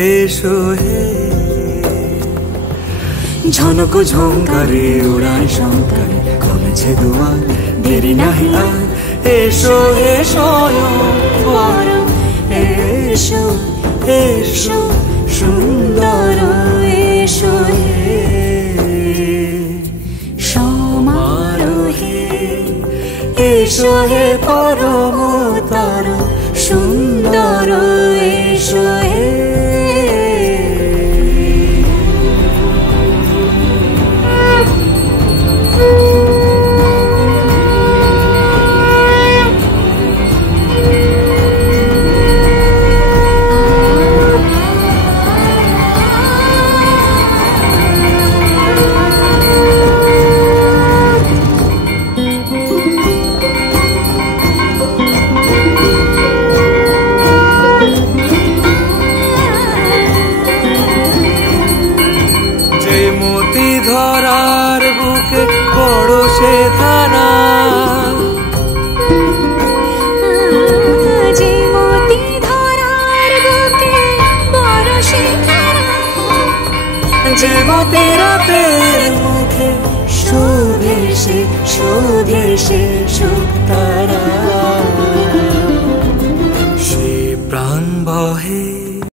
এসো হে ঝনক ঝঙ্কারে উড়ান শঙ্কারে কমেছে দুয়ার দেরি নাহি আর এসো হে স্বয়ংবর এসো এসো সুন্দর এসো হে সমারোহে এসো হে পরমতর সুন্দর এসো হে ধরার বুকে পড়োশে ধারা যে মতি ধরার বুকে পড়োশে ধারা যে মতি রাতের মুখে শোভে সে সুখ তারা সে প্রাণ বহে